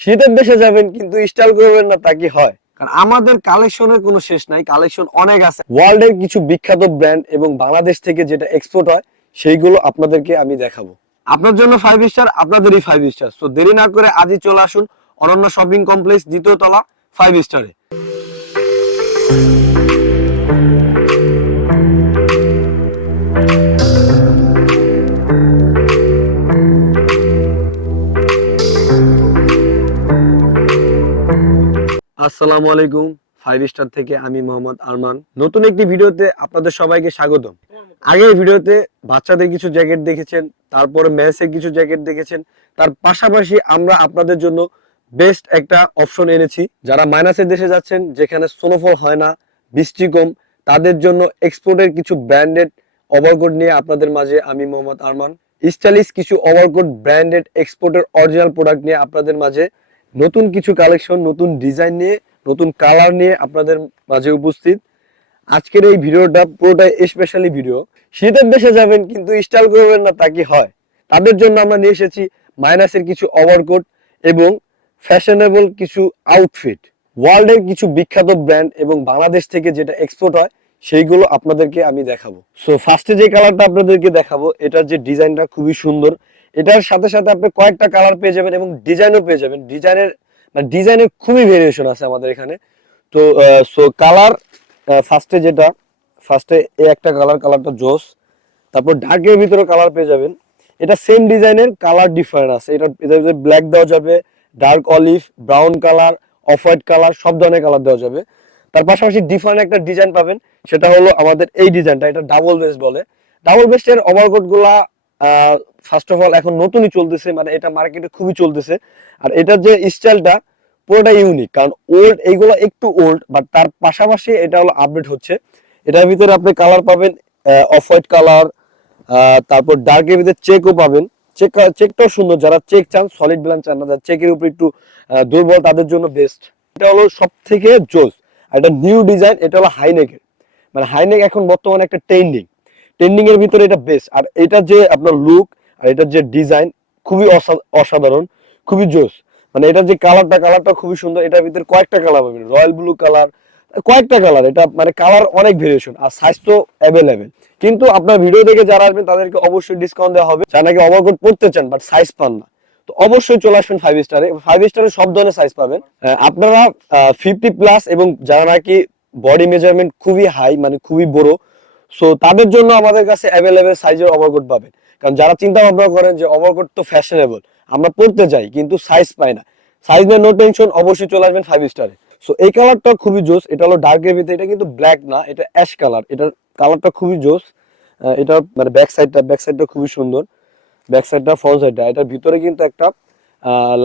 শীতের দেশে যাবেন কিন্তু স্টাইল করবেন না তা কি হয়? কারণ আমাদের কালেকশনের কোনো শেষ নাই, কালেকশন অনেক আছে। ওয়ার্ল্ডের কিছু বিখ্যাত ব্র্যান্ড এবং বাংলাদেশ থেকে যেটা এক্সপোর্ট হয় সেইগুলো আপনাদেরকে আমি দেখাবো। আপনার জন্য 5 স্টার, আপনাদেরই 5 স্টার। তো দেরি না করে আজই চলে আসুন অনন্য শপিং কমপ্লেক্স, দ্বিতীয় তলা, 5 স্টারে। আসসালামু আলাইকুম। 5 স্টার থেকে আমি মোহাম্মদ আরমান। নতুন একটি ভিডিওতে আপনাদের সবাইকে স্বাগতম। আগের ভিডিওতে বাচ্চাদের কিছু জ্যাকেট দেখেছেন, তারপরে মেন্সের কিছু জ্যাকেট দেখেছেন। তার পাশাপাশি আমরা আপনাদের জন্য বেস্ট একটা অপশন এনেছি। যারা মাইনাসের দেশে যাচ্ছেন, যেখানে স্নোফল হয় না, বৃষ্টি কম, তাদের জন্য এক্সপোর্টের কিছু ব্র্যান্ডেড ওভারকোট নিয়ে আপনাদের মাঝে আমি মোহাম্মদ আরমান। স্টাইলিশ কিছু ওভারকোট ব্র্যান্ডেড এক্সপোর্টের অরিজিনাল প্রোডাক্ট নিয়ে আপনাদের মাঝে নতুন কিছু কালেকশন, নতুন ডিজাইন নিয়ে, নতুন কালার নিয়ে আপনাদের মাঝে উপস্থিত। আজকের এই ভিডিওটা পুরোটাই স্পেশালি ভিডিও। শীতের দেশে যাবেন কিন্তু স্টাইল করবেন না তা কি হয়? তাদের জন্য আমরা নিয়ে এসেছি মাইনাসের কিছু ওভারকোট এবং ফ্যাশনেবল কিছু আউটফিট। ওয়ার্ল্ডের কিছু বিখ্যাত ব্র্যান্ড এবং বাংলাদেশ থেকে যেটা এক্সপোর্ট হয় সেইগুলো আপনাদেরকে আমি দেখাবো। সো ফার্স্টে যে কালারটা আপনাদেরকে দেখাবো, এটার যে ডিজাইনটা খুবই সুন্দর। এটার সাথে সাথে আপনি কয়েকটা কালার পেয়ে যাবেন এবং ডিজাইনও পেয়ে যাবেন। ডিজাইনের খুবই ভেরিয়েশন আছে আমাদের এখানে। তো সো কালার ফার্স্টে এই একটা কালারটা জোস। তারপর ডার্কের ভিতরে কালার পেয়ে যাবেন। এটা সেম ডিজাইনের কালার ডিফারেন্ট আছে। এটা ব্ল্যাক দেওয়া যাবে, dark olive, brown colour, off white colour, সব ধরনের কালার দেওয়া যাবে। তার পাশাপাশি ডিফারেন্ট একটা ডিজাইন পাবেন, সেটা হলো আমাদের এই ডিজাইনটা। এটা ডাবল বেস্ট বলে। ডাবল বেস্টের ওভারকোট গুলা ফার্স্ট অফ অল এখন নতুনই চলতেছে, মানে এটা মার্কেটে খুবই চলতেছে। আর এটার যে স্টাইলটা পুরোটা ইউনিক, কারণ ওল্ড এইগুলো একটু ওল্ড, বাট তার পাশাপাশি এটা হলো আপডেট হচ্ছে। এটার ভিতরে আপনি কালার পাবেন অফ হোয়াইট কালার, তারপর ডার্কের ভিতরে চেকও পাবেন। চেকটাও সুন্দর, যারা চেক চান, সলিড ব্ল্যাঙ্ক চান না, যারা চেকের উপর একটু দুর্বল, তাদের জন্য বেস্ট। এটা হলো সব থেকে জোস। আর এটা নিউ ডিজাইন, এটা হলো হাইনেকের। মানে হাইনেক এখন বর্তমানে একটা ট্রেন্ডিং এর ভিতরে এটা বেস্ট। আর এটা যে আপনার লুক আর এটার যে ডিজাইন খুবই অসাধারণ, খুবই জোস। মানে এটার যে কালারটা খুবই সুন্দর। এটার ভিতরে কয়েকটা কালার পাবেন, রয়্যাল ব্লু কালার, কয়েকটা কালার। এটা মানে কালার অনেক ভেরিয়েশন, আর সাইজ তো অ্যাভেলেবেল। কিন্তু আপনার ভিডিও দেখে যারা আসবেন তাদেরকে অবশ্যই ডিসকাউন্ট দেওয়া হবে। যারা নাকি ওভারকোট পড়তে চান বাট সাইজ পান না, তো অবশ্যই চলে আসবেন 5 স্টারে। 5 স্টারে সব ধরনের সাইজ পাবেন। আপনারা 50+ এবং যারা নাকি বডি মেজারমেন্ট খুবই হাই, মানে খুবই বড়, সো তাদের জন্য আমাদের কাছে অ্যাভেলেবেল সাইজের ওভারকোট পাবেন। কারণ যারা চিন্তা ভাবনা করেন যে ওভারকোট তো ফ্যাশনেবল, আমরা পড়তে যাই কিন্তু সাইজ পাই না, সাইজ নিয়ে নো টেনশন, অবশ্যই চলে আসবেন 5 স্টারে। সো এই কালারটা খুবই জোস। এটা হলো ডার্কের ভিতরে, এটা কিন্তু ব্ল্যাক না, এটা অ্যাশ কালার। এটার কালারটা খুবই জোস। এটা মানে ব্যাক সাইডটা খুবই সুন্দর। ব্যাক সাইডটা, ফ্রন্ট সাইডটা, এটার ভিতরে কিন্তু একটা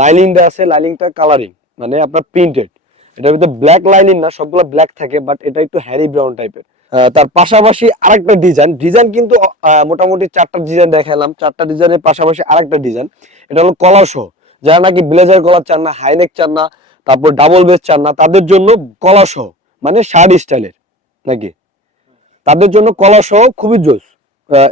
লাইনিং দেওয়া আছে। লাইনিংটা কালারিং, মানে আপনার প্রিন্টেড। এটার ভিতরে ব্ল্যাক লাইনিং না, সবগুলো ব্ল্যাক থাকে, বাট এটা একটু হ্যারি ব্রাউন টাইপের। তার পাশাপাশি আরেকটা ডিজাইন কিন্তু মোটামুটি 4টা ডিজাইন দেখালাম। 4টা ডিজাইনের পাশাপাশি আরেকটা ডিজাইন, এটা হলো কলার সহ। যারা নাকি ব্লেজার কলার চান না, হাইনেক চান না, তারপর ডাবল বেস চান না, তাদের জন্য কলার সহ, মানে শার্ট স্টাইলের নাকি, তাদের জন্য কলার সহ খুবই জোস।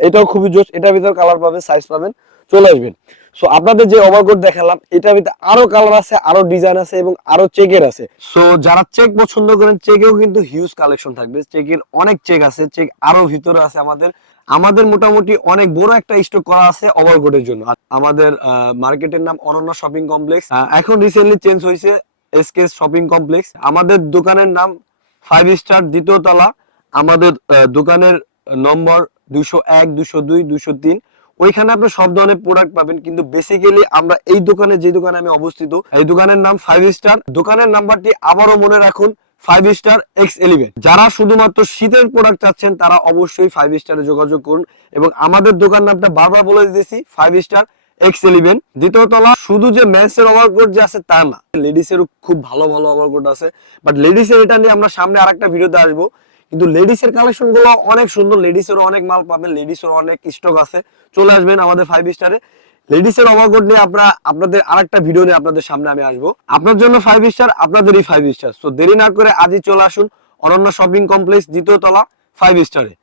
এটাও খুবই জোস। এটার ভিতরে কালার পাবেন, সাইজ পাবেন, চলে আসবেন। সো আপনাদের যে ওভারকোট দেখালাম, এটার ভিতরে আরো কালার আছে, আরো ডিজাইন আছে এবং আরো চেকের আছে। সো যারা চেক পছন্দ করেন, চেকেও কিন্তু হিউজ কালেকশন থাকবে। চেকের অনেক চেক আছে, চেক আরো ভিতরে আছে। আমাদের মোটামুটি অনেক বড় একটা স্টক করা আছে ওভারকোটের জন্য। আর আমাদের মার্কেটের নাম অনন্য শপিং কমপ্লেক্স। এখন রিসেন্টলি চেঞ্জ হয়েছে এসকে শপিং কমপ্লেক্স। আমাদের দোকানের নাম 5 স্টার, দ্বিতীয় তলা। আমাদের দোকানের নম্বর 201, 202, 203। ওইখানে আপনি সব ধরনের প্রোডাক্ট পাবেন। কিন্তু বেসিক্যালি আমরা এই দোকানে, যে দোকানে আমি অবস্থিত, এই দোকানের নাম 5 স্টার। দোকানের নাম্বারটি আবারও মনে রাখুন, 5 স্টার X11। যারা শুধুমাত্র শীতের প্রোডাক্ট চাচ্ছেন তারা অবশ্যই 5 স্টারে যোগাযোগ করুন। এবং আমাদের দোকান নামটা বারবার বলে দিতেছি, 5 স্টার X11, দ্বিতীয় তলা। শুধু যে মেন্সের ওভারকোট যে আছে তা না, লেডিসেরও খুব ভালো ভালো ওভারকোট আছে। বাট লেডিসের এটা নিয়ে আমরা সামনে আরেকটা ভিডিওতে আসবো। কিন্তু লেডিসের কালেকশন গুলো অনেক সুন্দর, লেডিসেরও অনেক মাল পাবেন, লেডিসের অনেক স্টক আছে। চলে আসবেন আমাদের 5 স্টারে। লেডিসের ওভারকোট নিয়ে আপনাদের আরেকটা ভিডিও নিয়ে আপনাদের সামনে আমি আসবো। আপনার জন্য 5 স্টার, আপনাদেরই 5 স্টার। তো দেরি না করে আজই চলে আসুন অনন্য শপিং কমপ্লেক্স, দ্বিতীয় তলা, 5 স্টারে।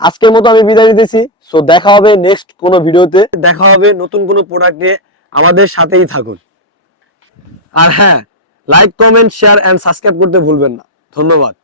আজকের মতো আমি বিদায় নিতেছি। সো দেখা হবে নেক্সট কোনো ভিডিওতে, দেখা হবে নতুন কোনো প্রোডাক্ট নিয়ে। আমাদের সাথেই থাকুন। আর হ্যাঁ, like comment share and subscribe করতে ভুলবেন না। ধন্যবাদ।